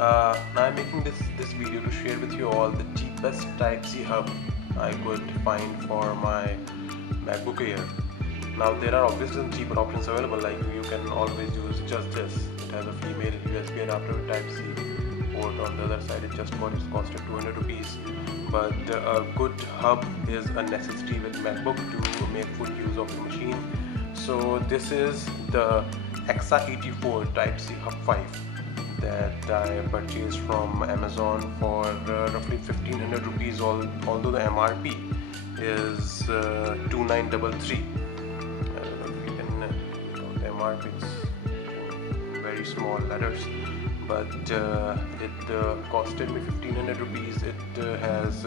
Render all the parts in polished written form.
Now I'm making this video to share with you all the cheapest Type-C hub I could find for my MacBook Air. Now there are obviously some cheaper options available, like you can always use just this. It has a female USB adapter with Type-C port on the other side. It just costed 200 rupees. But a good hub is a necessity with MacBook to make full use of the machine. So this is the Exa84 Type-C Hub 5 that I purchased from Amazon for roughly 1500 rupees, although the MRP is 2933. I don't know if you can the MRP, it's in very small letters, but it costed me 1500 rupees. It has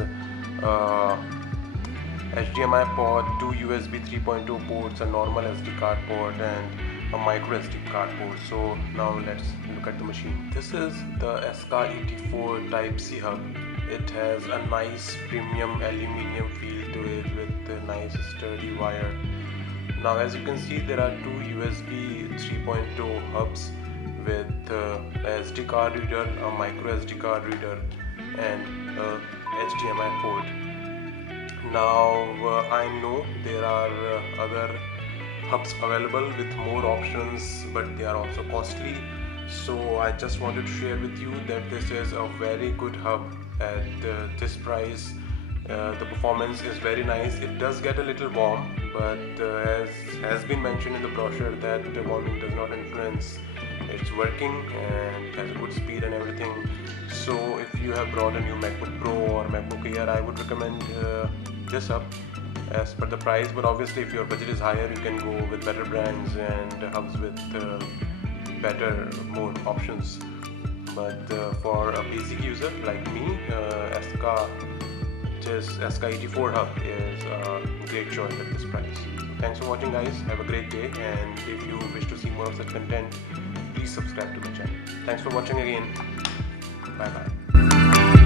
HDMI port, 2 USB 3.0 ports, a normal SD card port, and a micro SD card port. So now let's look at the machine. This is the SK84 Type-C hub. It has a nice premium aluminium feel to it with a nice sturdy wire. Now as you can see, there are two USB 3.0 hubs with a SD card reader, a micro SD card reader, and a HDMI port. Now I know there are other hubs available with more options, but they are also costly. So I just wanted to share with you that this is a very good hub at this price. The performance is very nice. It does get a little warm, but as has been mentioned in the brochure, that the warming does not influence its working, and it has a good speed and everything. So if you have brought a new MacBook Pro or MacBook Air, I would recommend this hub as per the price. But obviously if your budget is higher, you can go with better brands and hubs with better, more options. But for a basic user like me, SK84 hub is a great choice at this price. Thanks for watching, guys. Have a great day, and if you wish to see more of such content, please subscribe to my channel. Thanks for watching again. Bye bye.